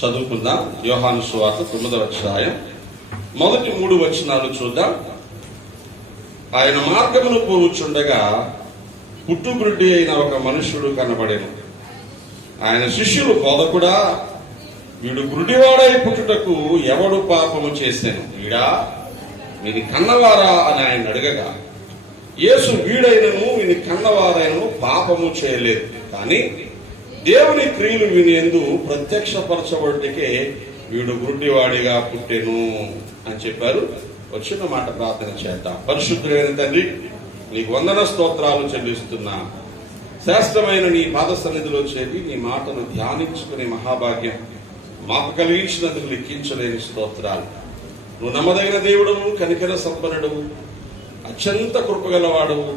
చదువుకుందాం. యోహాను సువార్త 9వ అధ్యాయం మొదటి 3 వచనాలు చూద్దాం. ఆయన మార్గమును పోవుచుండగా పుట్టుగుడ్డి అయిన ఒక మనుష్యుడు కనబడెను. ఆయన శిష్యులు, బోధకుడా, వీడు గుడ్డివాడై పుట్టుటకు ఎవడు పాపము చేశాను, వీడా వీని కన్నవారా అని ఆయన అడగగా, యేసు, వీడైనను వీని కన్నవారైనను పాపము చేయలేదు, కానీ దేవుని క్రియలు వీని యందు ప్రత్యక్షపరచబడికే వీడు గుడ్డివాడిగా పుట్టెను అని చెప్పారు. వచ్చిన మాట ప్రార్థన చేద్దాం. పరిశుద్ధుడైన తండ్రి, నీకు వందన స్తోత్రాలు చెల్లిస్తున్నా. శ్రేష్టమైన నీ పాద సన్నిధిలో చేరి నీ మాటను ధ్యానించుకునే మహాభాగ్యం మాకు కలిగించినందుకు లెక్కించలేని స్తోత్రాలు. నువ్వు నమ్మదగిన దేవుడవు, కనికర సంపన్నుడవు, అత్యంత కృపగలవాడవు.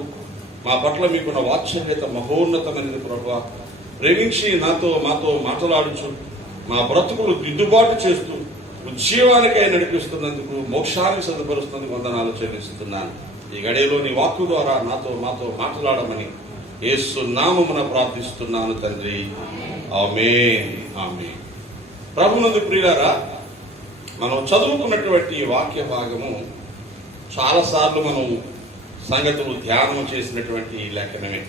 మా పట్ల మీకున్న వాత్సల్యత మహోన్నతమైనది ప్రభువా. ప్రేమించి మాతో మాట్లాడుచు మా బ్రతుకులు దిద్దుబాటు చేస్తూ ఉజ్జీవానికై నడిపిస్తున్నందుకు, మోక్షానికి సదుపరుస్తున్నందుకు వందనాలు చెల్లిస్తున్నాను. ఈ గడియలో నీ వాక్కు ద్వారా మాతో మాట్లాడమని యేసు నామమున ప్రార్థిస్తున్నాను తండ్రి. ఆమేన్, ఆమేన్. ప్రభునందు ప్రియులారా, మనం చదువుకున్నటువంటి వాక్య భాగము చాలాసార్లు మనం సంగతులు ధ్యానం చేసినటువంటి లేఖనమే.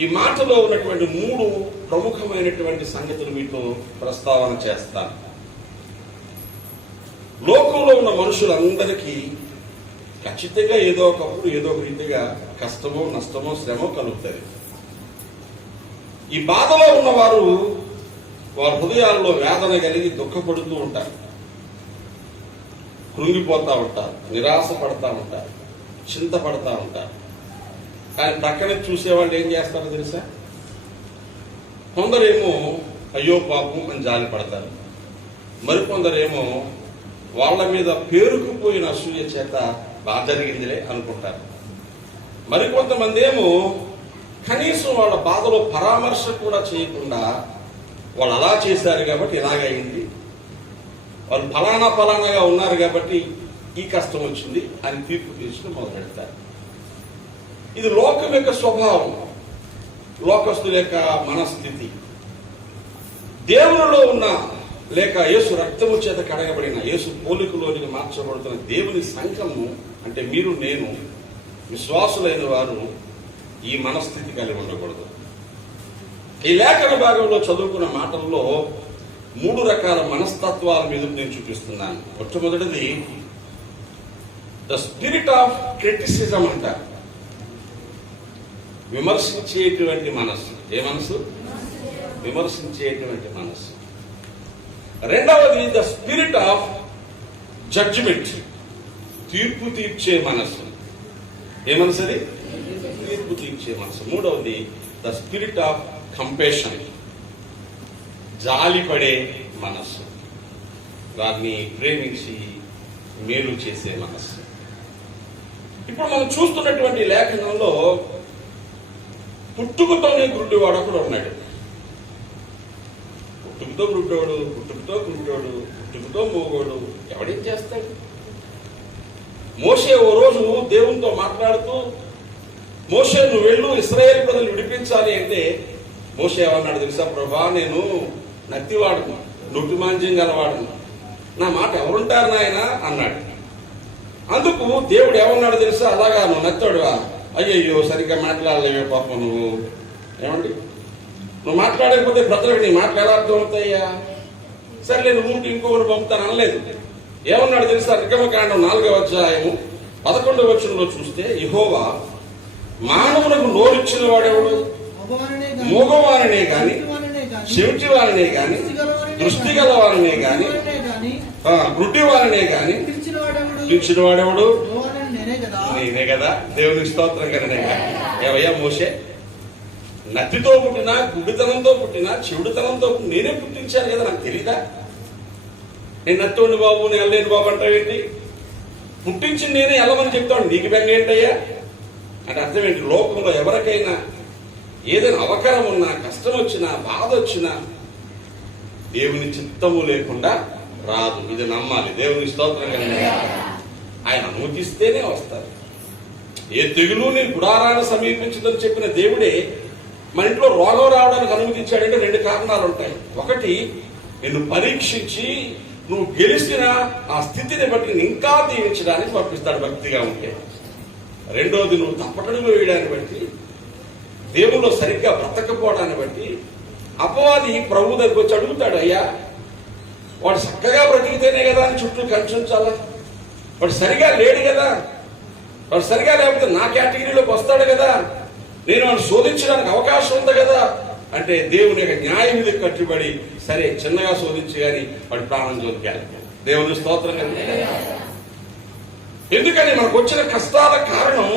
ఈ మాటలో ఉన్నటువంటి 3 ప్రముఖమైనటువంటి సంగతులు మీతో ప్రస్తావన చేస్తాను. లోకంలో ఉన్న మనుషులందరికీ ఖచ్చితంగా ఏదో ఒకప్పుడు ఏదో ఒక రీతిగా కష్టమో, నష్టమో, శ్రమో కలుగుతుంది. ఈ బాధలో ఉన్నవారు వారి హృదయాల్లో వేదన కలిగి దుఃఖపడుతూ ఉంటారు, కృంగిపోతా ఉంటారు, నిరాశ పడతా ఉంటారు, చింతపడతా ఉంటారు. కానీ ప్రక్కనే చూసేవాళ్ళు ఏం చేస్తారో తెలుసా? కొందరేమో అయ్యో పాపం అని జాలి పడతారు, మరికొందరేమో వాళ్ళ మీద పేరుకుపోయిన అసూయ చేత బాగా జరిగిందిలే అనుకుంటారు. మరికొంతమంది ఏమో కనీసం వాళ్ళ బాధలో పరామర్శ కూడా చేయకుండా, వాళ్ళు అలా చేశారు కాబట్టి ఇలాగైంది, వాళ్ళు ఫలానాగా ఉన్నారు కాబట్టి ఈ కష్టం వచ్చింది అని తీర్పు తీసుకుని మొదలెడతారు. ఇది లోకం యొక్క స్వభావం, లోకస్తుల యొక్క మనస్థితి. దేవునిలో ఉన్న లేక యేసు రక్తము చేత కడగబడిన, యేసు పోలికలోనికి మార్చబడుతున్న దేవుని సంఘము అంటే మీరు, నేను, విశ్వాసులైన వారు ఈ మనస్థితి కలిగి ఉండకూడదు. ఈ లేఖన భాగంలో చదువుకున్న మాటల్లో 3 రకాల మనస్తత్వాల మీద నేను చూపిస్తున్నాను. మొట్టమొదటిది ద స్పిరిట్ ఆఫ్ క్రిటిసిజం అంటారు, విమర్శించేటువంటి మనస్సు. ఏ మనసు? విమర్శించేటువంటి మనస్సు. రెండవది ద స్పిరిట్ ఆఫ్ జడ్జిమెంట్, తీర్పు తీర్చే మనస్సు. ఏ మనసు అది? తీర్పు తీర్చే మనసు. మూడవది ద స్పిరిట్ ఆఫ్ కంపేషన్, జాలిపడే మనస్సు, వారిని ప్రేమించి మేలు చేసే మనస్సు. ఇప్పుడు మనం చూస్తున్నటువంటి లేఖనంలో పుట్టుకతోనే గుడ్డివాడు ఒకడు ఉన్నాడు. పుట్టుకతో గుడ్డోడు, పుట్టుకతో గుడ్డోడు, పుట్టుకతో మోగోడు, ఎవడేం చేస్తాడు? మోషే ఓ రోజు దేవునితో మాట్లాడుతూ, మోషే నువ్వు వెళ్ళు, ఇశ్రాయేలు ప్రజలు విడిపించాలి అంటే మోషే ఏమన్నాడు తెలుసా? ప్రభా, నేను నత్తివాడును, నొట్టి మాంజ్యం గలవాడును, నా మాట ఎవరుంటారు నాయన అన్నాడు. అందుకు దేవుడు ఏమన్నాడు తెలుసా? అలాగా నువ్వు నత్తాడువా? అయ్యయ్యో, సరిగ్గా మాట్లాడలేవే పాపం నువ్వు. ఏమండి, నువ్వు మాట్లాడకపోతే ప్రజలకు నీ మాటలు ఎలా అర్థం అవుతాయ్యా? సరే, నేను ఊరికి ఇంకొకరు పంపుతాను అనలేదు. ఏమన్నాడు తెలుసా? నిర్గమకాండం 4వ అధ్యాయము 11వ వచనంలో చూస్తే, యెహోవా మానవులకు నోరిచ్చిన వాడెవడు? మోగవారినే గాని, చెవిటి వారినే గాని, దృష్టి గల వారినే గాని, గుడ్డి వారినే గాని పిలిచిన వాడెవడు? నేనే కదా. దేవునికి స్తోత్రం కదనే. ఏవయ్యా మోషే, నత్తితో పుట్టినా, గుడ్డితనంతో పుట్టినా, చెవిడితనంతో నేనే పుట్టించాను కదా, నాకు తెలీదా? నేను నత్తోండి బాబు, నేను వెళ్ళలేను బాబు అంటావేంటి? పుట్టించింది నేనే వెళ్ళమని చెప్తాను, నీకు బెంగ ఏంటయ్యా అంటే అర్థం ఏంటి? లోకంలో ఎవరికైనా ఏదైనా అవకరం ఉన్నా, కష్టం వచ్చినా, బాధ వచ్చినా దేవుని చిత్తము లేకుండా రాదు. ఇది నమ్మాలి. దేవుని స్తోత్రం కదనే. ఆయన అనుమతిస్తేనే వస్తారు. ఏ తెగులు నీ గుడారాన్ని సమీపించదని చెప్పిన దేవుడే మన ఇంట్లో రోగం రావడానికి అనుమతించాడంటే 2 కారణాలు ఉంటాయి. ఒకటి, నిన్ను పరీక్షించి నువ్వు గెలిచిన ఆ స్థితిని బట్టి నేను ఇంకా దీవించడానికి పంపిస్తాడు భక్తిగా ఉంటే. రెండోది, నువ్వు తప్పటడుగు వేయడాన్ని బట్టి, దేవుల్లో సరిగ్గా బ్రతకపోవడాన్ని బట్టి అపవాది ప్రభు దగ్గరికి వచ్చి అడుగుతాడు, అయ్యా వాడు చక్కగా బ్రతికితేనే కదా అని చుట్టూ కంచుంచాలా, వాడు సరిగా లేడు కదా, వాడు సరిగా లేకపోతే నా కేటగిరీలోకి వస్తాడు కదా, నేను వాడిని శోధించడానికి అవకాశం ఉంది కదా అంటే దేవుని యొక్క న్యాయ విధికి కట్టుబడి సరే చిన్నగా శోధించి కానీ వాడి ప్రాణం జోలికి దేవుని స్తోత్రం. ఎందుకని మనకు వచ్చిన కష్టాల కారణం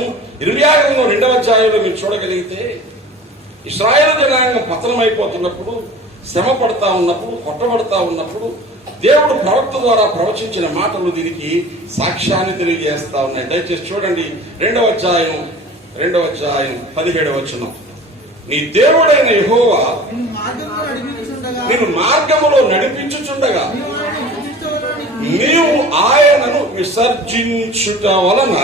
26వ అధ్యాయంలో మీరు చూడగలిగితే, ఇశ్రాయేలు జనాంగం పతనం అయిపోతున్నప్పుడు, శ్రమ పడతా ఉన్నప్పుడు, కొట్టబడతా ఉన్నప్పుడు దేవుడు ప్రవక్త ద్వారా ప్రవచించిన మాటలు దీనికి సాక్ష్యాన్ని తెలియజేస్తా ఉన్నాయి. దయచేసి చూడండి 2వ అధ్యాయం 17వ వచనం. నీ దేవుడైన యెహోవా నిన్ను మార్గములో నడిపించుచుండగా నీవు ఆయనను విసర్జించుట వలన,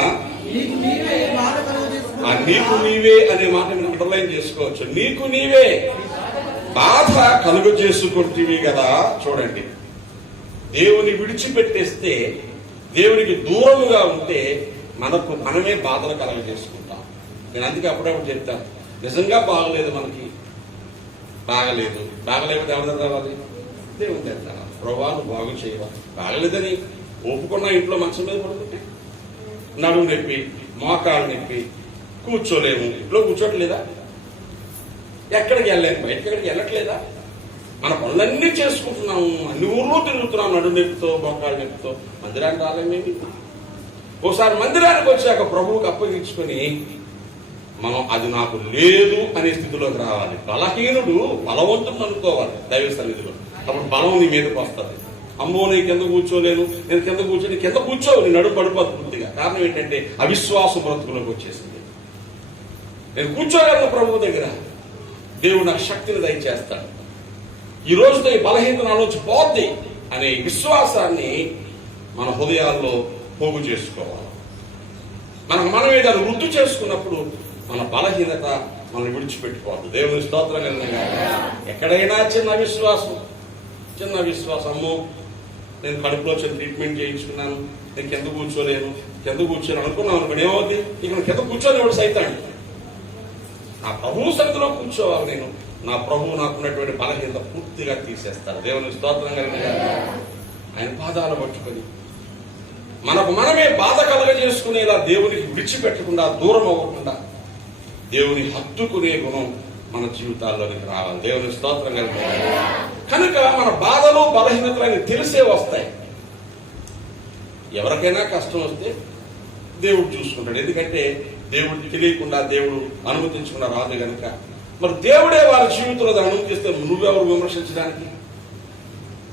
నీకు నీవే అనే మాట మీరు అండర్లైన్ చేసుకోవచ్చు. నీకు నీవే బాధ కలుగు చేసుకుంటేవి కదా. చూడండి, దేవుని విడిచిపెట్టేస్తే, దేవునికి దూరముగా ఉంటే మనకు మనమే బాధలు కలుగ చేసుకుంటాం. నేను అందుకే అప్పుడప్పుడు చెప్తాను, నిజంగా బాగలేదు, మనకి బాగలేకపోతే ఎవరి దగ్గర రావాలి? దేవుని దగ్గర. ప్రభువా నువ్వు బాగు చేయవాలి. బాగలేదని ఒప్పుకున్న ఇంట్లో మంచం మీద పడుకుంటే నడుము నొప్పి, మోకాలు నొప్పి, కూర్చోలేము, ఇంట్లో కూర్చోట్లేదా? ఎక్కడికి వెళ్ళలేము, బయటకి ఎక్కడికి వెళ్ళట్లేదా? మన పనులన్నీ చేసుకుంటున్నాము, అన్ని ఊర్లో తిరుగుతున్నాం నడుము నొప్పితో, మోకాలు నొప్పితో. మందిరానికి రాలేమేమి? ఓసారి మందిరానికి వచ్చాక ప్రభువుకి అప్పగించుకొని మనం అది నాకు లేదు అనే స్థితిలోకి రావాలి. బలహీనుడు బలవంతుడు అనుకోవాలి దైవ సన్నిధిలో. అప్పుడు బలం నీ మీదకి వస్తుంది. అమ్మో నేను కింద కూర్చోలేను, నేను కింద కూర్చొని కింద కూర్చోవు, నీ నడుము పడిపోతుంది పూర్తిగా. కారణం ఏంటంటే అవిశ్వాస బ్రతుకులోకి వచ్చేసింది. నేను కూర్చోగలను ప్రభువు దగ్గర, దేవుడు నాకు శక్తిని దయచేస్తాడు. ఈ రోజుతో ఈ బలహీనత నాలోంచి పోద్ది అనే విశ్వాసాన్ని మన హృదయాల్లో పోగు చేసుకోవాలి. మనం ఏదైనా వృద్ధి చేసుకున్నప్పుడు మన బలహీనత మనం విడిచిపెట్టుకోవద్దు. దేవుని స్తోత్రం కలిగిన ఎక్కడైనా చిన్న విశ్వాసం, అమ్మో నేను కడుపులో వచ్చిన ట్రీట్మెంట్ చేయించుకున్నాను, నేను కింద కూర్చోలేను, కింద కూర్చొని అనుకున్నాను అనుకోండి, ఏమవుతుంది? ఇక్కడ కింద కూర్చొని సైతాడు. నా ప్రభువు సన్నిధిలో కూర్చోవాలి. నేను నా ప్రభువు నాకున్నటువంటి బలహీనత పూర్తిగా తీసేస్తాను. దేవుని స్తోత్రం కలిగిన ఆయన పాదాలు పట్టుకొని మనకు మనమే బాధ కలగజేసుకునేలా దేవునికి విడిచిపెట్టకుండా, దూరం అవ్వకుండా దేవుని హత్తుకునే గుణం మన జీవితాల్లోనికి రావాలి. దేవుని స్తోత్రం కలిగిన కనుక మన బాధలు బలహీనతలు తెలిసే వస్తాయి. ఎవరికైనా కష్టం వస్తే దేవుడు చూసుకుంటాడు. ఎందుకంటే దేవుడికి తెలియకుండా, దేవుడు అనుమతించకుండా రాదు కనుక. మరి దేవుడే వారి జీవితంలో దాన్ని అనుమతిస్తే నువ్వెవరు విమర్శించడానికి?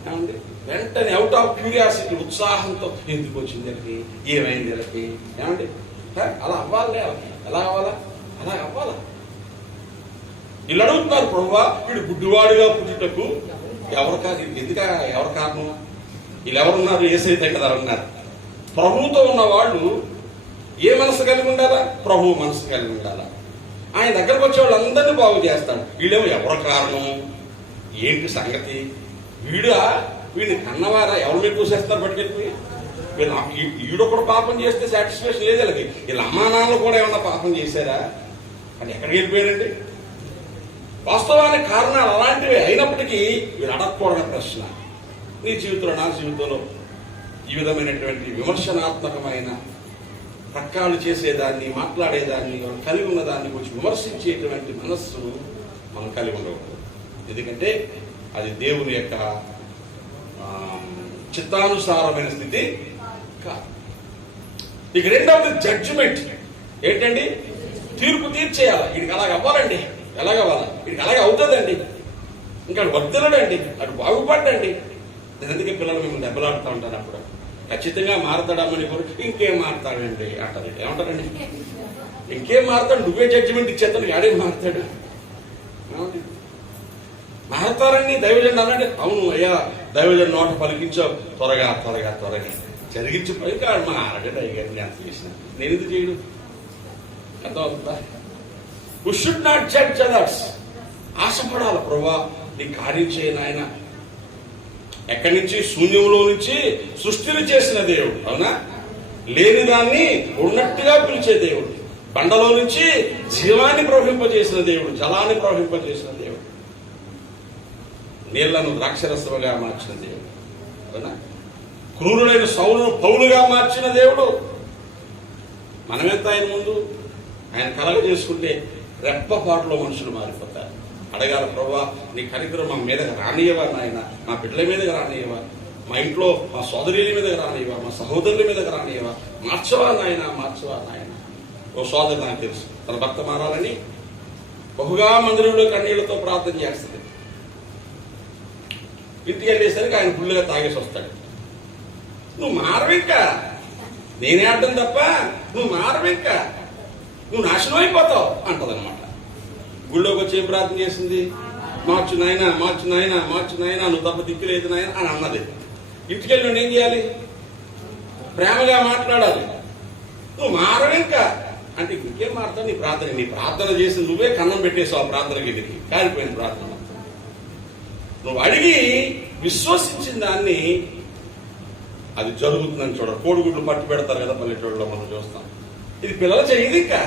ఏమండి, వెంటనే అవుట్ ఆఫ్ క్యూరియాసిటీ, ఉత్సాహంతో ఎందుకు వచ్చింది వీళ్ళకి, ఏమైంది వీళ్ళకి, ఏమండి అలా అవ్వాలి. ఎలా అవ్వాలా? అలా అవ్వాలా? వీళ్ళు అడుగుతున్నారు, ప్రభువా వీడు గుడ్డివాడిగా పుట్టుటకు ఎవరు కారణం? వీళ్ళు ఎవరున్నారు? యేసయ్య కదా ఉన్నారు. ప్రభువుతో ఉన్న వాళ్ళు ఏ మనసు కలిగి ఉండాలా? ప్రభువు మనసు కలిగి ఉండాలా. ఆయన దగ్గరకు వచ్చే వాళ్ళందరినీ బాగు చేస్తాడు. వీళ్ళేమో ఎవరు కారణం, ఏంటి సంగతి, వీడిని కన్నవారా ఎవరు మీరు చూసేస్తారు పట్టుకెళ్ళిపోయి? వీడొకడు పాపం చేస్తే సాటిస్ఫాక్షన్ లేదు వీళ్ళకి. వీళ్ళ అమ్మా నాన్నలు కూడా ఏమన్నా పాపం చేశారా అని ఎక్కడికి వెళ్ళిపోయారండి? వాస్తవానికి కారణాలు అలాంటివి అయినప్పటికీ వీళ్ళు అడగకూడని ప్రశ్న, నీ జీవితంలో నా జీవితంలో ఈ విధమైనటువంటి విమర్శనాత్మకమైన ప్రక్కాలు చేసేదాన్ని, మాట్లాడేదాన్ని, వాళ్ళు కలిగి ఉన్నదాన్ని కొంచెం విమర్శించేటువంటి మనస్సు మనం కలిగి ఉండకూడదు. ఎందుకంటే అది దేవుని యొక్క చిత్తానుసారమైన స్థితి కాదు. ఇక రెండవది జడ్జిమెంట్. ఏంటండి? తీర్పు తీర్చేయాలి. వీడికి అలాగ అవ్వాలండి, ఎలాగవ్వాలా, వీడికి అలాగే అవుతుందండి, ఇంకా వర్ధలడండి, అటు బాగుపడ్డండి. నేను అందుకే పిల్లలు మిమ్మల్ని దెబ్బలాడుతూ ఉంటాను. అప్పుడు ఖచ్చితంగా మారతాడమ్మని కోరు, ఇంకేం మారతాడండి అంటారు. ఏమంటారండి? ఇంకేం మారతాడు? నువ్వే జడ్జిమెంట్ ఇచ్చేస్తాను, ఆడే మారతాడు. మారతారండి దైవజనుడు అన్నాడు. అవును అయ్యా, దైవజనుడు నోట పలికించావు, త్వరగా జరిగించిపోయి మా ఆడగడ్డ అయ్యారు ఎంత చేసిన నేను ఎందుకు చేయడు? అర్థమవుతుందా? We should not judge others. ఆశపడాలి. ప్రభా నీ కార్యం చేయను ఆయన. ఎక్కడి నుంచి? శూన్యంలో నుంచి సృష్టిని చేసిన దేవుడు. అవునా? లేని దాన్ని ఉన్నట్టుగా పిలిచే దేవుడు. బండలో నుంచి జీవాన్ని ప్రవహింపజేసిన దేవుడు, జలాన్ని ప్రవహింపజేసిన దేవుడు, నీళ్లను ద్రాక్షరసముగా మార్చిన దేవుడు. అవునా? క్రూరుడైన సౌలును పౌలుగా మార్చిన దేవుడు. మనమెంత ఆయన ముందు? ఆయన కలగజేసుకుంటే రెప్పపాటులో మనుషులు మారిపోతారు. అడగాల, ప్రభా నీ కనికరం మా మీదకి రానియవా నాయన, మా బిడ్డల మీదకి రానియవా, మా ఇంట్లో మా సోదరుల మీదకి రానియవా, మా సహోదరుల మీదకి రానియవా, మార్చవా నాయన, మార్చవా నాయన. ఓ సోదరు నాకు తెలుసు, తన భర్త మారాలని బహుగా మందిరంలో కన్నీళ్లతో ప్రార్థన చేస్తుంది. ఇంటికి వెళ్ళేసరికి ఆయన ఫుల్గా తాగేసి వస్తాడు. నువ్వు మారవింకా, నేనే అడ్డం తప్ప నువ్వు మారవింకా, నువ్వు నాశనం అయిపోతావు అంటదనమాట. గుళ్ళోకి వచ్చి ఏం ప్రార్థన చేసింది? మార్చు నాయన, మార్చు నాయన, మార్చు నాయన, నువ్వు తప్ప దిక్కులేదు నాయన అని అన్నది. ఇంటికి వెళ్ళి నువ్వు ఏం చేయాలి? ప్రేమగా మాట్లాడాలి. నువ్వు మారవింకా అంటే ఇంకేం మారుతావు? నీ ప్రార్థన చేసి నువ్వే కన్నం పెట్టేసావు. ఆ ప్రార్థన గిరికి కాలిపోయిన ప్రార్థన. నువ్వు అడిగి విశ్వసించిన దాన్ని అది జరుగుతుందని చూడ. కోడిగుడ్లు పట్టు పెడతారు కదా పల్లెటూళ్ళలో, మనం చూస్తాం. ఇది పిల్లలు చేయదు ఇంకా.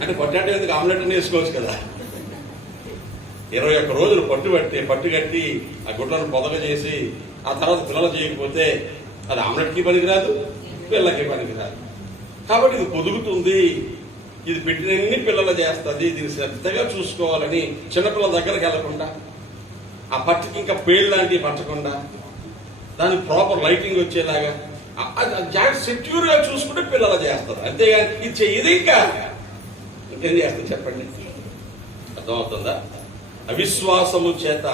అంటే పొటాటో ఎందుకు ఆమ్లెట్ వేసుకోవచ్చు కదా. 21 రోజులు పట్టు కట్టి ఆ గుడ్లను పొదగ చేసి ఆ తర్వాత పిల్లలు చేయకపోతే అది ఆమ్లెట్కి పనికిరాదు, పిల్లకి పనికిరాదు. కాబట్టి ఇది పొదుగుతుంది, ఇది పెట్టినన్ని పిల్లలు చేస్తుంది. దీన్ని శ్రద్ధగా చూసుకోవాలని చిన్నపిల్లల దగ్గరకు వెళ్లకుండా, ఆ పట్టుకి ఇంకా పేళ్ళు లాంటివి పట్టకుండా, దానికి ప్రాపర్ లైటింగ్ వచ్చేలాగా జాగ్రత్త సెక్యూర్ గా చూసుకుంటే పిల్లలు చేస్తారు. అంతేగాని ఇది చెయ్యదు ఇంకా ఇంకేం చేస్తుంది చెప్పండి? అర్థమవుతుందా? అవిశ్వాసము చేత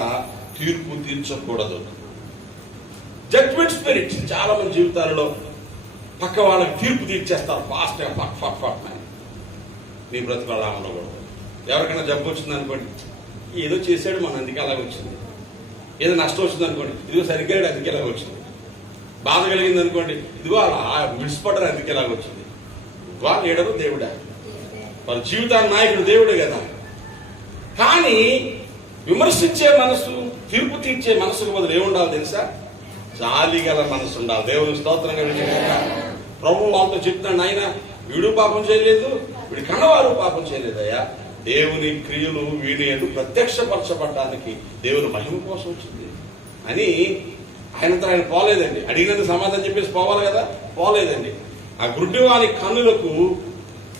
తీర్పు తీర్చకూడదు. జడ్జ్మెంట్ స్పిరిట్ చాలా మంది జీవితాలలో పక్క వాళ్ళకి తీర్పు తీర్చేస్తారు ఫాస్ట్ గా, ఫట్ ఫట్ ఫట్ అని. నీ బ్రతుకులు ఉండకూడదు. ఎవరికైనా జబ్బు వచ్చింది అనుకోండి, ఏదో చేశాడు మన అందుకే అలాగ వచ్చింది. ఏదో నష్టం వచ్చింది అనుకోండి, ఇదిగో సరిగ్గా అందుకే ఇలాగ వచ్చింది. బాధ కలిగింది అనుకోండి, ఇదిగో అలా విడిచిపడ్డారు అందుకే ఇలాగ వచ్చింది. వాళ్ళ లీడరు దేవుడా, వాళ్ళ జీవితాన్ని నాయకుడు దేవుడే కదా. కానీ విమర్శించే మనసు, తీర్పు తీర్చే మనసుకు బదులు ఏముండాలి తెలుసా? జాలి గల మనసు ఉండాలి. దేవుని స్తోత్రంగా విషయంగా ప్రభు వాళ్ళతో చెప్తున్నాడు, ఆయన వీడు పాపం చేయలేదు, వీడి కన్నవారు పాపం చేయలేదయ్యా. దేవుని క్రియలు వీడి ఎందు ప్రత్యక్షపరచబడడానికి దేవుని మహిమ కోసం వచ్చింది అని ఆయనంతా ఆయన పోలేదండి. అడిగినందుకు సమాధానం చెప్పేసి పోవాలి కదా, పోలేదండి. ఆ గుడ్డివాని కన్నులకు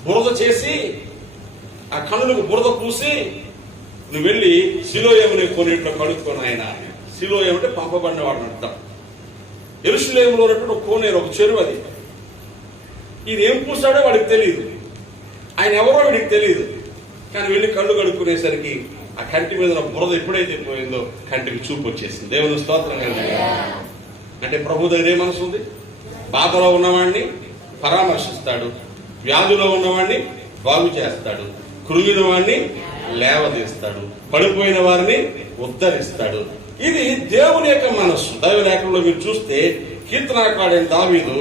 బురద చేసి, ఆ కన్నులకు బురద పూసి, నువ్వు వెళ్ళి సిలోయముని కొన్నిట్లో కడుక్కొని ఆయన. సిలోయం అంటే పంపబడిన వాడు అర్థం. యెరూషలేములో ఉన్నటువంటి ఒక కోనేరు, ఒక చెరువు అది. ఈయన ఏం పూసాడో వాడికి తెలియదు, ఆయన ఎవరో వాడికి తెలియదు. కానీ వెళ్ళి కళ్ళు కడుక్కునేసరికి ఆ కంటి మీద బురద ఎప్పుడైతే పోయిందో కంటికి చూపు వచ్చేసింది. దేవుని స్తోత్రం కలిగి. అంటే ప్రభు దగ్గర ఏ మనసు ఉంది? బాధలో ఉన్నవాడిని పరామర్శిస్తాడు, వ్యాధిలో ఉన్నవాడిని బాగు చేస్తాడు, కృంగిన వాడిని లేవదీస్తాడు, పడిపోయిన వారిని ఉద్ధరిస్తాడు. ఇది దేవుని యొక్క మనస్సు. దైవ లేఖనంలో మీరు చూస్తే కీర్తనాకారుడైన దావీదు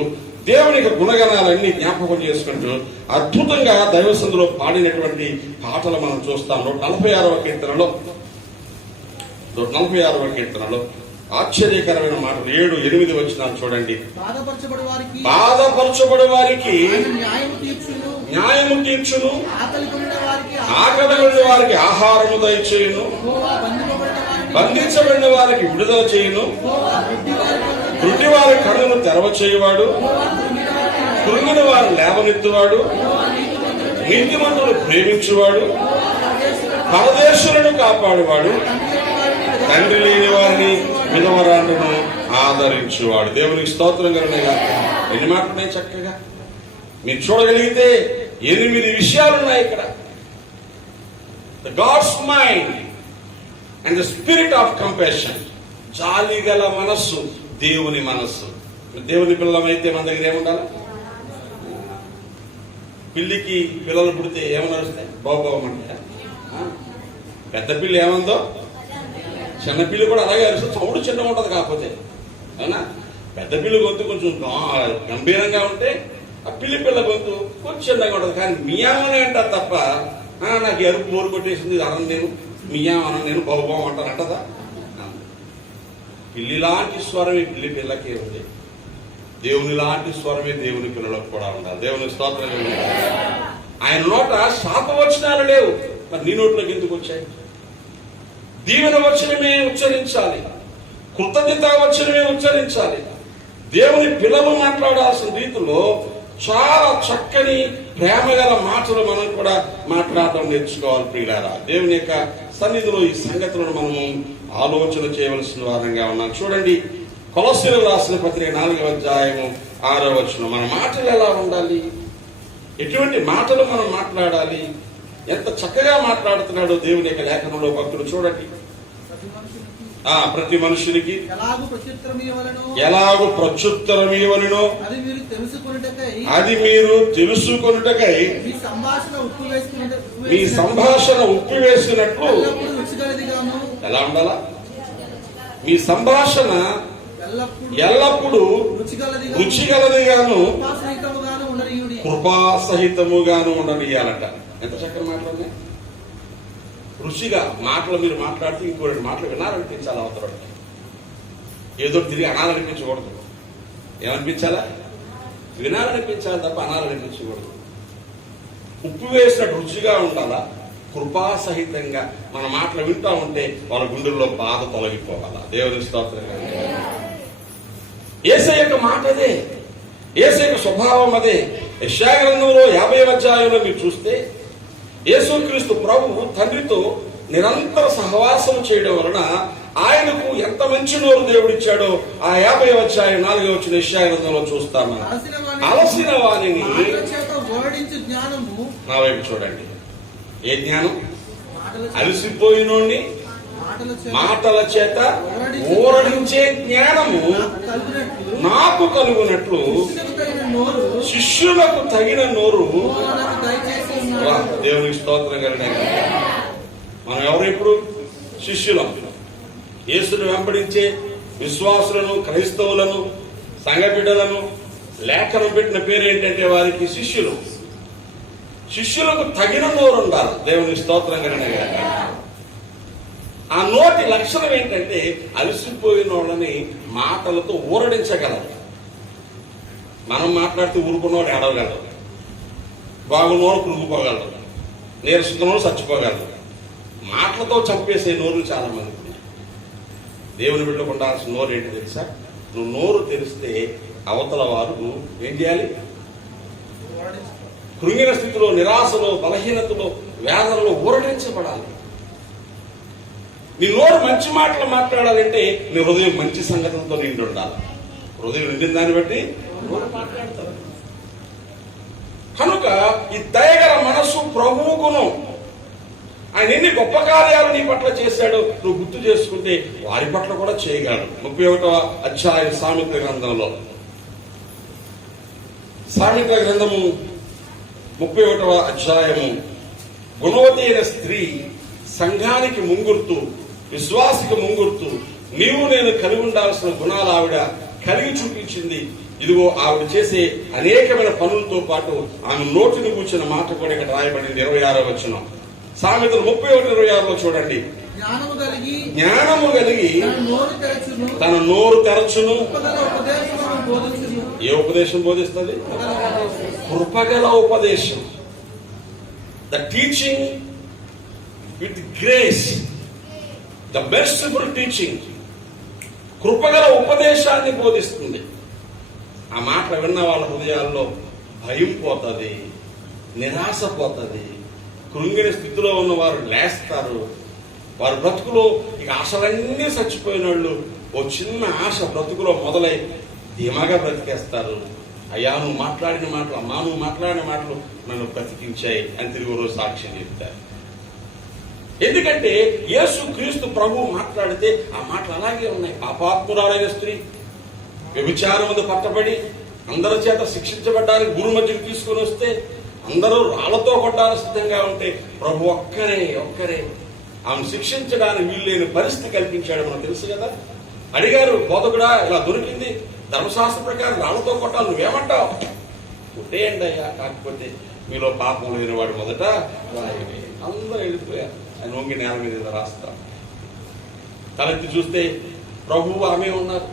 దేవుని యొక్క గుణగణాలన్నీ జ్ఞాపకం చేసుకుంటూ అద్భుతంగా దైవసందులో పాడినటువంటి పాటలు మనం చూస్తాం. 146వ కీర్తనలో ఆశ్చర్యకరమైన మాటలు 7, 8 వచనాలు చూడండి. బాధపరచబడి వారికి న్యాయము తీర్చును, ఆకలి వారికి ఆహారము దయచేయును, బంధించబడిన వారికి విడుదల చేయును, గుడ్డి వారి కన్నును తెరవ చేయువాడు, కృంగిన వారు లేవనెత్తువాడు, నీతిమంతులు ప్రేమించువాడు, పరదేశులను కాపాడువాడు, తండ్రి లేని వారిని విధవరాలను ఆదరించువాడు. దేవునికి స్తోత్రం కలుగునుగాక. ఎన్ని మాటలున్నాయి చక్కగా మీరు చూడగలిగితే 8 విషయాలున్నాయి ఇక్కడ. The God's mind and the spirit of compassion. జాలి గల మనస్సు, దేవుని మనస్సు. దేవుని పిల్లలమైతే మన దగ్గర ఏముండాలి? పిల్లికి పిల్లలు పుడితే ఏమని నడుస్తాయి? బాబోమంటే. పెద్ద పిల్లి ఏమందో చిన్న పిల్లి కూడా అలాగే అరుస్తుంది. చౌడు చిన్నగా ఉంటుంది కాకపోతే, అవునా? పెద్ద పిల్లి గొంతు కొంచెం గంభీరంగా ఉంటే ఆ పిల్లి పిల్ల గొంతు కొంచెం చిన్నగా ఉంటుంది. కానీ మియామని అంటారు తప్ప నాకు ఎరుపు బోరు కొట్టేసింది అరం నేను మియామన నేను బహుభావం అంటానంటదా? పిల్లి లాంటి స్వరమే పిల్లి పిల్లకే ఉంది. దేవుని లాంటి స్వరమే దేవుని పిల్లలకు కూడా ఉండాలి. దేవుని స్తోత్రం. ఆయన నోట శాపవచనాలు లేవు, మరి నీ నోట్లోకి ఎందుకు వచ్చాయి? దీవెన వచనమే ఉచ్చరించాలి, కృతజ్ఞత వచనమే ఉచ్చరించాలి. దేవుని పిల్లలు మాట్లాడాల్సిన రీతిలో చాలా చక్కని ప్రేమ గల మాటలు మనం కూడా మాట్లాడటం నేర్చుకోవాలి ప్రియులారా. దేవుని యొక్క సన్నిధిలో ఈ సంగతులను మనము ఆలోచన చేయవలసిన వారంగా ఉన్నాం. చూడండి, కొలస్సీయులకు రాసిన పత్రిక 4వ అధ్యాయము 6వ వచనం. మన మాటలు ఎలా ఉండాలి? ఎటువంటి మాటలు మనం మాట్లాడాలి? ఎంత చక్కగా మాట్లాడుతున్నాడో దేవుని యొక్క లేఖనంలో భక్తులు చూడండి. ప్రతి మనుషునికి ఎలాగూ ప్రత్యుత్తరం ఇవ్వనో అది మీరు తెలుసుకొనుటకై మీ సంభాషణ ఉప్పు వేసినట్లు ఎలా ఉండాలా? మీ సంభాషణ ఎల్లప్పుడూ రుచిగలదిగాను కృపాసహితముగాను ఉండనియాలట. ఎంత చక్కని మాటలు! రుచిగా మాటలు మీరు మాట్లాడితే ఇంకో 2 మాటలు వినాలనిపించాలి అవతలకి. ఏదో తిరిగి అనాలనిపించకూడదు. ఏమనిపించాలా? వినాలనిపించాలి తప్ప అనాలనిపించకూడదు. ఉప్పు వేసినట్టు రుచిగా ఉండాలా, కృపాసహితంగా మన మాటలు వింటా ఉంటే వాళ్ళ గుండెల్లో బాధ తొలగిపోవాలా. దేవుని స్తోత్రం. యేసయ్య యొక్క మాట అదే, యేసయ్య యొక్క స్వభావం అదే. యెషయా గ్రంథంలో 50వ అధ్యాయంలో మీరు చూస్తే యేసుక్రీస్తు ప్రభువు తండ్రితో నిరంతర సహవాసం చేయడం వలన ఆయనకు ఎంత మంచి నోరు దేవుడిచ్చాడో ఆ 50వ అధ్యాయం 4వ వచనం యెషయా గ్రంథంలో చూస్తాము. అలసిన వాణిని నా వైపు చూడండి. ఏ జ్ఞానం? అలసిపోయినోడిని మాటల చేత ఊరడించే జ్ఞానము నాకు కలుగునట్లు శిష్యులకు తగిన నోరు. దేవునికి స్తోత్రం కలిగిన మనం ఎవరు? ఇప్పుడు శిష్యులం. యేసును వెంబడించే విశ్వాసులను, క్రైస్తవులను, సంఘ బిడ్డలను లేఖనం పెట్టిన పేరు ఏంటంటే వారికి శిష్యులు. శిష్యులకు తగిన నోరు ఉండాలి. దేవునికి స్తోత్రం కలిగిన ఆ నోటి లక్షణం ఏంటంటే అలసిపోయిన వాళ్ళని మాటలతో ఊరడించగలరు. మనం మాట్లాడితే ఊరుకున్నవాడు ఏడవగలరు, బాగున్నవాడు కృంగిపోగలరు, నీరసితున్నవాడు చచ్చిపోగలరు. మాటలతో చంపేసే నోరు చాలా మంది. దేవుని బిడ్డకు ఉండాల్సిన నోరు ఏంటి తెలుసా? నువ్వు నోరు తెరిస్తే అవతల వారు ఏం చేయాలి? కృంగిన స్థితిలో, నిరాశలో, బలహీనతలో, వేదనలో ఊరడించబడాలి. నీ నోరు మంచి మాటలు మాట్లాడాలంటే నీ హృదయం మంచి సంగతులతో నిండి ఉండాలి. హృదయం నిండిన దాన్ని బట్టి నోరు మాట్లాడతారు. కనుక ఈ దయగల మనస్సు ప్రభువు గుణం. ఆయన ఎన్ని గొప్ప కార్యాలు నీ పట్ల చేశాడో నువ్వు గుర్తు చేసుకుంటే వారి పట్ల కూడా చేయగలడు. 31వ అధ్యాయం సామెతల గ్రంథంలో, సామెతల గ్రంథము 31వ అధ్యాయము, గుణవతి అయిన స్త్రీ సంఘానికి ముంగుర్తు, విశ్వాసికి ముంగుర్తు. నీవు నేను కలిగి ఉండాల్సిన గుణాలు ఆవిడ కలిగి చూపించింది. ఇదిగో ఆవిడ చేసే అనేకమైన పనులతో పాటు ఆమె నోటిని కూర్చున్న మాట కూడా ఇక్కడ రాయబడింది. 26వ వచనం సామెతలు 31:26లో చూడండి. జ్ఞానము కలిగి తన నోరు తెరచును. ఏ ఉపదేశం బోధిస్తుంది? కృపగల ఉపదేశం. The teaching with grace, the merciful teaching. కృపగల ఉపదేశాన్ని బోధిస్తుంది. ఆ మాటలు విన్న వాళ్ళ హృదయాల్లో భయం పోతుంది, నిరాశ పోతుంది. కృంగిన స్థితిలో ఉన్న వారు లేస్తారు. వారి బ్రతుకులో ఇక ఆశలన్నీ చచ్చిపోయిన వాళ్ళు ఓ చిన్న ఆశ బ్రతుకులో మొదలై ధీమాగా బ్రతికేస్తారు. అయ్యా నువ్వు మాట్లాడిన మాటలు, అమ్మా నువ్వు మాట్లాడిన మాటలు నన్ను బ్రతికించాయి అని తిరిగి రోజు సాక్ష్యం చెప్తారు. ఎందుకంటే యేసు క్రీస్తు ప్రభువు మాట్లాడితే ఆ మాటలు అలాగే ఉన్నాయి. పాపాత్మురాలైన స్త్రీ వ్యభిచారం మీద పట్టబడి అందరి చేత శిక్షించబడ్డానికి గురు మధ్యకు తీసుకుని వస్తే అందరూ రాళ్లతో కొట్టాలని సిద్ధంగా ఉంటే ప్రభు ఒక్కరే ఆమెను శిక్షించడానికి వీల్లేని పరిస్థితి కల్పించాడు. మనకు తెలుసు కదా. అడిగారు, బోధకుడా ఇలా దొరికింది, ధర్మశాస్త్ర ప్రకారం రాళ్లతో కొట్టాలి, నువ్వేమంటావు? కొట్టేయండి అయ్యా, కాకపోతే మీలో పాపం లేని వాడు మొదట రాయవే. అందరూ వెళ్ళిపోయారు. ఆయన వంగి నేల మీద ఏదో రాస్తాం. తలెత్తి చూస్తే ప్రభువు ఆమె ఉన్నారు.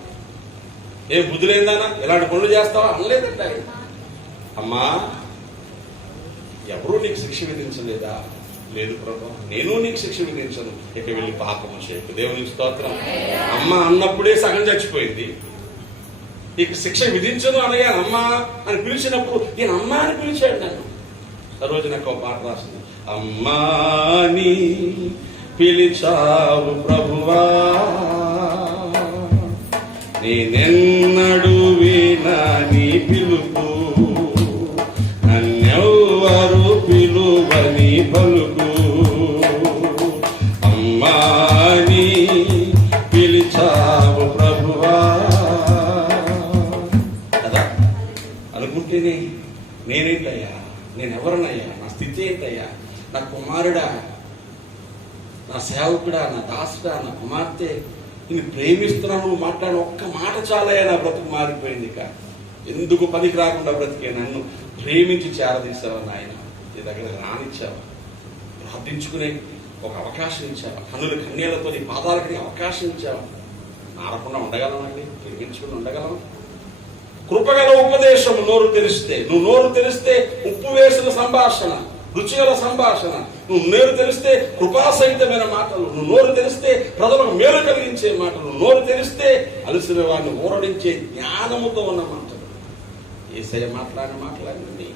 ఏం బుద్ధులేందానా, ఇలాంటి పనులు చేస్తావా అనలేదండి ఆయన. అమ్మా, ఎవరూ నీకు శిక్ష విధించలేదా? లేదు ప్రభు, నేను నీకు శిక్ష విధించను, ఇక వెళ్ళి పాపము చేయకు. దేవునికి స్తోత్రం. అమ్మ అన్నప్పుడే సగం చచ్చిపోయింది. నీకు శిక్ష విధించను అనగా అమ్మా అని పిలిచినప్పుడు నేను అమ్మా అని పిలిచాడు నన్ను. సరోజన ఒక పాట రాసింది, అమ్మాని పిలిచావు ప్రభువా, నేనెన్నడు వినా నీ పిలుపు, నన్నెవ్వరు పిలువని పలుకు, అమ్మాని పిలిచావు ప్రభువా. కదా అనుకుంటేనే నేనేంటయ్యా, నేనెవరనయ్యా, నా స్థితి ఏంటయ్యా, నా కుమారుడా, నా సేవకుడా, నా దాసుడా, నా కుమార్తె, నేను ప్రేమిస్తున్నాను నువ్వు మాట్లాడిన ఒక్క మాట చాలయ్యా నా బ్రతుకు మారిపోయింది. ఇక ఎందుకు పనికి రాకుండా బ్రతికే నన్ను ప్రేమించి చేరదీసావా నాయన, నీ దగ్గర రానిచ్చావా, ప్రార్థించుకునే ఒక అవకాశం ఇచ్చావా, కన్నుల కన్నీళ్లతో నీ పాదాలకి అవకాశం ఇచ్చావా. మారకుండా ఉండగలమండి, ప్రేమించుకుని ఉండగలం. కృపగల ఉపదేశం నోరు తెరిస్తే, నువ్వు నోరు తెరిస్తే ఉప్పు వేసిన సంభాషణ, రుచిగల సంభాషణ, నువ్వు నోరు తెరిస్తే కృపాసహితమైన మాటలు, నువ్వు నోరు తెరిస్తే ప్రజలకు మేలు కలిగించే మాటలు, నోరు తెరిస్తే అలసిన వారిని ఊరడించే జ్ఞానముతో ఉన్న మాటలు. యేసయ్య మాట్లాడినండి.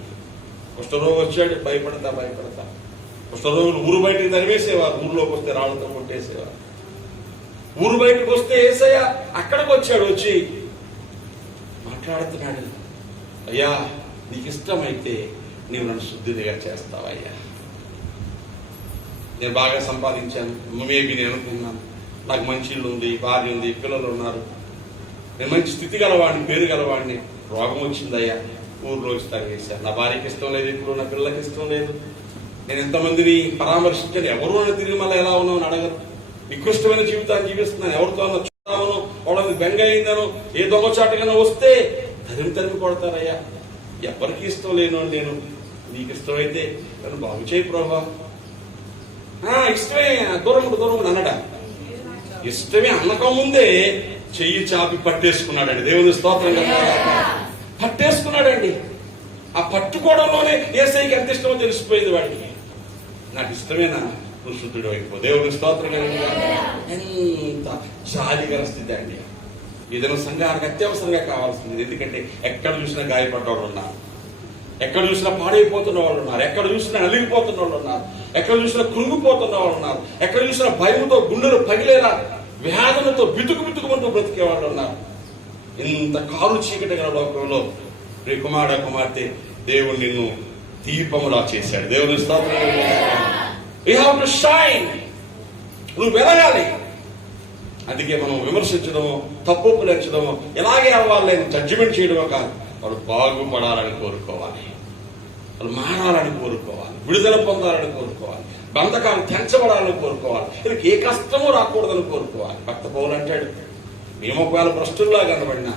కుష్ఠరోగి వచ్చాడు, భయపడతా. కుష్ఠరోగులు ఊరు బయటికి తరివేసేవారు, ఊరిలోకి వస్తే రాళ్లతో కొట్టేసేవారు. ఊరు బయటకు వస్తే యేసయ్య అక్కడికి వచ్చాడు, వచ్చి మాట్లాడుతున్నాడు, అయ్యా నీకు ఇష్టమైతే నీవు నన్ను శుద్ధిగా చేస్తావయ్యా. నేను బాగా సంపాదించాను, మేబీ నేను అనుకున్నాను, నాకు మంచి ఇల్లు ఉంది, భార్య ఉంది, పిల్లలు ఉన్నారు, నేను మంచి స్థితి గలవాడిని, పేరు గలవాడిని. రోగం వచ్చిందయ్యా, ఊర్లో ఇస్తాను వేశాను. నా భార్యకి ఇష్టం లేదు, ఇప్పుడు నా పిల్లలకి ఇష్టం లేదు. నేను ఎంతమందిని పరామర్శించాను, ఎవరు నన్ను తిరిగి మళ్ళీ ఎలా ఉన్నావు అని అడగరు. నికృష్టమైన జీవితాన్ని జీవిస్తున్నాను, ఎవరితో చూద్దామను, వాళ్ళకి బెంగ అయిందను, ఏ దొంగచాటుకైనా వస్తే తరిమి కొడతారయ్యా. ఎవరికి ఇష్టం లేను నేను, నీకు ఇష్టమైతే నన్ను బాగు చేయి ప్రభా. ఇష్టమే, దూరం అన్నడా. ఇష్టమే అనక ముందే చెయ్యి చాపి పట్టేసుకున్నాడండి. దేవుని స్తోత్రం కదా, పట్టేసుకున్నాడండి. ఆ పట్టుకోవడంలోనే యేసయ్యకి ఎంత ఇష్టమో తెలిసిపోయింది వాడికి. నాకు ఇష్టమేనా, నువ్వు శుద్ధుడు అయిపో. దేవుని స్తోత్రం. ఎంత జాలిగల స్థితి అండి. ఏదైనా సంఘానికి అత్యవసరంగా కావాల్సింది. ఎందుకంటే ఎక్కడ చూసినా గాయపడ్డ వాళ్ళు ఉన్నారు, ఎక్కడ చూసినా పాడైపోతున్న వాళ్ళు ఉన్నారు, ఎక్కడ చూసినా నలిగిపోతున్న వాళ్ళు ఉన్నారు, ఎక్కడ చూసినా కృంగిపోతున్న వాళ్ళు ఉన్నారు, ఎక్కడ చూసినా భయంతో గుండెలు పగిలేలా వ్యాధులతో బితుకుమంటూ బ్రతికే వాళ్ళు ఉన్నారు. ఇంత కారు చీకటి గల లోకంలో ప్రియ కుమార్తె దేవుడు నిన్ను దీపములా చేశాడు. దేవుని స్తోత్రం. You have to shine. నువ్వు వెలగాలి. అందుకే మనం విమర్శించడము, తప్పులు ఎంచడము, ఎలాగే అవ్వాలి జడ్జిమెంట్ చేయడమో కాదు. వాళ్ళు బాగుపడాలని కోరుకోవాలి, వాళ్ళు మారాలని కోరుకోవాలి, విడుదల పొందాలని కోరుకోవాలి, బంధకాలు తెంచబడాలని కోరుకోవాలి, వీళ్ళకి ఏ కష్టమూ రాకూడదని కోరుకోవాలి. భక్త పౌలు అంటాడు, మేము ఒకవేళ భ్రష్టుల్లా కనబడినా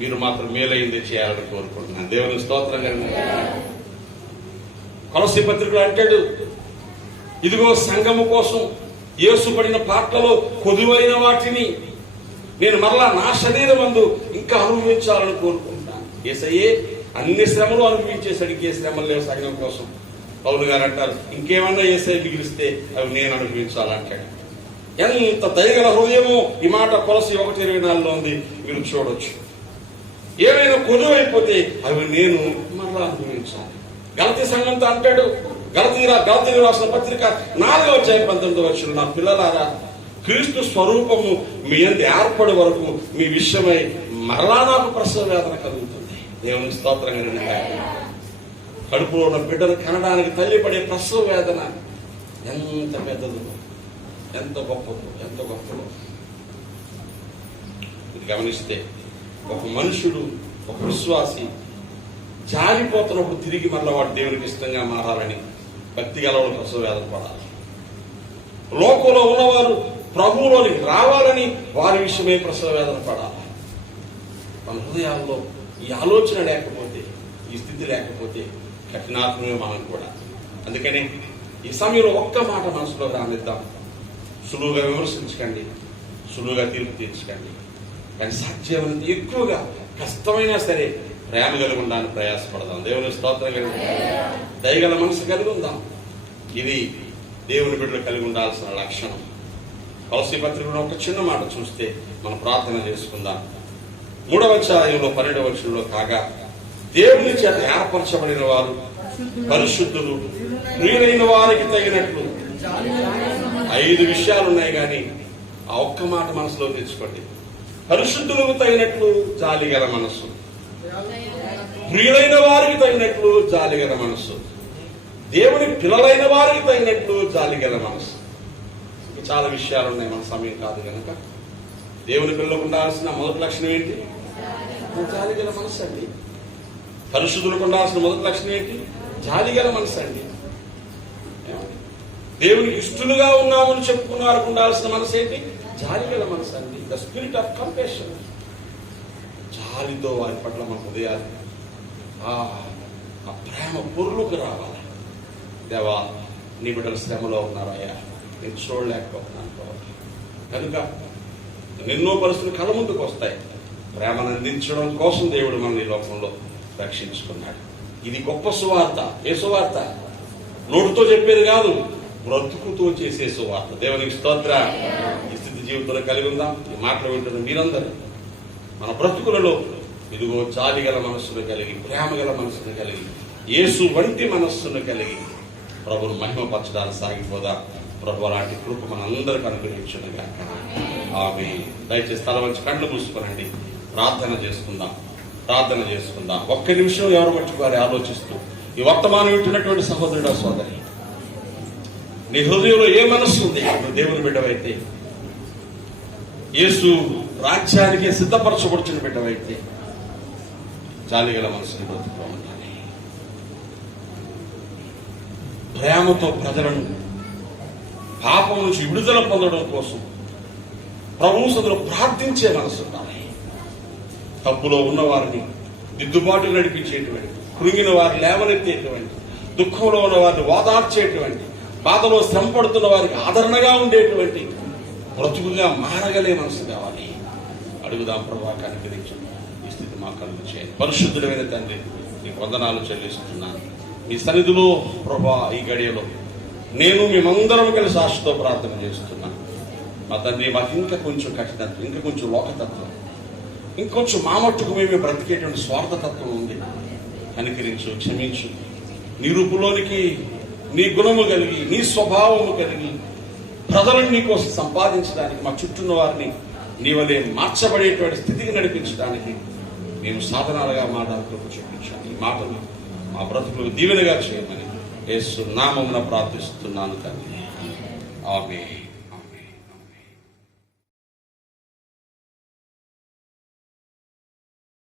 మీరు మాత్రం మేలైంది చేయాలని కోరుకుంటున్నాను. దేవుని స్తోత్రం. కొలస్సీ పత్రికలో అంటాడు, ఇదిగో సంఘము కోసం యేసు పడిన పాటలలో కొదువైన వాటిని నేను మరలా నా శరీరమందు ఇంకా అనుభవించాలని కోరుకుంటున్నాను. యేసయ్యే అన్ని శ్రమలు అనుభవించేసాడు, ఇంకే శ్రమలు లేవు సంఘం కోసం. పౌలు గారు అంటారు, ఇంకేమన్నా యేసయ్య మిగిలిస్తే అవి నేను అనుభవించాలంటాడు. ఎంత దయగల హృదయమో ఈ మాట కొలస్సీ 1:24 ఉంది, మీరు చూడొచ్చు. ఏమైనా కొదువైపోతే అవి నేను మరలా అనుభవించాలి. గలతీ సంఘంతో అంటాడు, గలతీ రాసిన పత్రిక 4:19 నా పిల్లలారా, క్రీస్తు స్వరూపము మీ యందు ఏర్పడే వరకు మీ విషయమై మరలా నాకు ప్రసవ వేదన కలుగుతుంది. దేవుని స్తోత్రంగా. కడుపులో ఉన్న బిడ్డను కనడానికి తల్లి పడే ప్రసవ వేదన ఎంత పెద్దదో, ఎంత గొప్పదో ఇది గమనిస్తే ఒక మనుషుడు, ఒక విశ్వాసి జారిపోతున్నప్పుడు తిరిగి మళ్ళీ వాడు దేవునికి ఇష్టంగా మారాలని భక్తి గలవాళ్ళు ప్రసవ వేదన పడాలి. లోకంలో ఉన్నవారు ప్రభువులోనికి రావాలని వారి విషయమే ప్రసవ వేదన పడాలి. మన హృదయాల్లో ఈ ఆలోచన లేకపోతే, ఈ స్థితి లేకపోతే కఠినాత్మమే మనం కూడా. అందుకని ఈ సమయంలో ఒక్క మాట మనసులో రానిద్దాం. సులువుగా విమర్శించకండి, సులువుగా తీర్పు తీర్చకండి, కానీ సాధ్యమైనంత ఎక్కువగా కష్టమైనా సరే ప్రేమ కలిగి ఉండడానికి ప్రయాసపడదాం. దేవుని స్తోత్రం కలిగి దయగల మనసు కలిగి ఉందాం. ఇది దేవుని బిడ్డలు కలిగి ఉండాల్సిన లక్షణం. కొలసీ పత్రికలో ఒక చిన్న మాట చూస్తే మనం ప్రార్థన చేసుకుందాం. 3వ అధ్యాయంలో 12వ వచనంలో కాగా దేవుని చేత ఏర్పరచబడిన వారు పరిశుద్ధులు, ప్రియులైన వారికి తగినట్లు 5 విషయాలు ఉన్నాయి, కానీ ఆ ఒక్క మాట మనసులో తెచ్చుకోండి. పరిశుద్ధులకు తగినట్లు జాలిగల మనస్సు, ప్రియులైన వారికి తగినట్లు జాలిగల మనస్సు, దేవుని పిల్లలైన వారికి తగినట్లు జాలిగల మనస్సు. చాలా విషయాలు ఉన్నాయి, మన సమయం కాదు కనుక. దేవుని పిల్లలకు ఉండాల్సిన మొదటి లక్షణం ఏంటి? జాలిగల మనస్సు అండి. పరిశుద్ధులకు ఉండాల్సిన మొదటి లక్షణం ఏంటి? జాలిగల మనస్సు అండి. దేవునికి ఇష్టలుగా ఉన్నామని చెప్పుకున్నారు ఉండాల్సిన మనసు ఏంటి? జాలిగల మనసు అండి. The spirit of compassion. జాలితో వారి పట్ల మన హృదయాలు ఆ ప్రేమ పొరులకు రావాలి. దేవా, నీ బిడ్డలు శ్రమలో ఉన్నారయ్యా, నేను చూడలేకపోతున్నాను కనుక ఎన్నో పరిస్థితులు కళ్ళ ముందుకు వస్తాయి. ప్రేమను అందించడం కోసం దేవుడు మనల్ని ఈ లోకంలో రక్షించుకున్నాడు. ఇది గొప్ప సువార్త. ఏ సువార్త? నోటితో చెప్పేది కాదు, బ్రతుకుతో చేసే సువార్త. దేవునికి స్తోత్ర. ఈ స్థితి జీవితంలో కలిగి ఉందాం. ఈ మాటలు వింటున్న మీరందరూ మన బ్రతుకులలో ఇదిగో జాలిగల మనస్సును కలిగి, ప్రేమ గల మనస్సును కలిగి, యేసు వంటి మనస్సును కలిగి ప్రభువును మహిమపరచడానికి సాగిపోదా. ప్రభు అలాంటి కృప మనందరికి అనుగ్రహించునుగా. ఆమేన్. దయచేసి తల వంచి కళ్ళు మూసుకోనండి. ప్రార్థన చేసుకుందాం. ఒక్క నిమిషం ఎవరు మట్టుకు వారి ఆలోచిస్తూ ఈ వర్తమానం వింటున్నటువంటి సహోదరుడు, సోదరి, నీ హృదయంలో ఏ మనస్సు ఉంది? నువ్వు దేవుని బిడ్డవైతే, యేసు రాజ్యానికి సిద్ధపరచబడుచున్న బిడ్డవైతే జాలిగల మనసుని బ్రతుకుతూ ఉండాలి. ప్రేమతో ప్రజలను పాపం నుంచి విడుదల పొందడం కోసం ప్రభువు సన్నిధిలో ప్రార్థించే మనసు ఉండాలి. తప్పులో ఉన్న వారిని దిద్దుబాటు నడిపించేటువంటి, కృంగిన వారిని లేవనెత్తేటువంటి, దుఃఖంలో ఉన్న వారిని ఓదార్చేటువంటి, బాధలో శ్రమ పడుతున్న వారికి ఆదరణగా ఉండేటువంటి బ్రతుకుగా మారగలే మనసు కావాలి. అడుగుదాం. ప్రభా, కనికరించు. ఈ స్థితి మా కలుగు చేయండి. పరిశుద్ధుడైన తండ్రి, నీకు వందనాలు చెల్లిస్తున్నాను. మీ సన్నిధిలో ప్రభా ఈ గడియలో నేను మేమందరం కలిసి ఆశతో ప్రార్థన చేస్తున్నాను. మా తండ్రి, మాకు ఇంకా కొంచెం కఠినత్వం, ఇంకా కొంచెం లోకతత్వం, ఇంకొంచెం మా మట్టుకు మేము బ్రతికేటువంటి స్వార్థతత్వం ఉంది. కనికరించు, క్షమించు. నీ రూపులోనికి నీ గుణము కలిగి, నీ స్వభావము కలిగి ప్రజలను నీకోసం సంపాదించడానికి, మా చుట్టూన్న వారిని నీ వలే మార్చబడేటువంటి స్థితికి నడిపించడానికి మేము సాధనాలుగా మాట్లాడుతూ చూపించాను. ఈ మాటలు మా బ్రతుకులకు దీవెనగా చేయమని యేసు నామమున ప్రార్థిస్తున్నాను తండ్రి. ఆమేన్.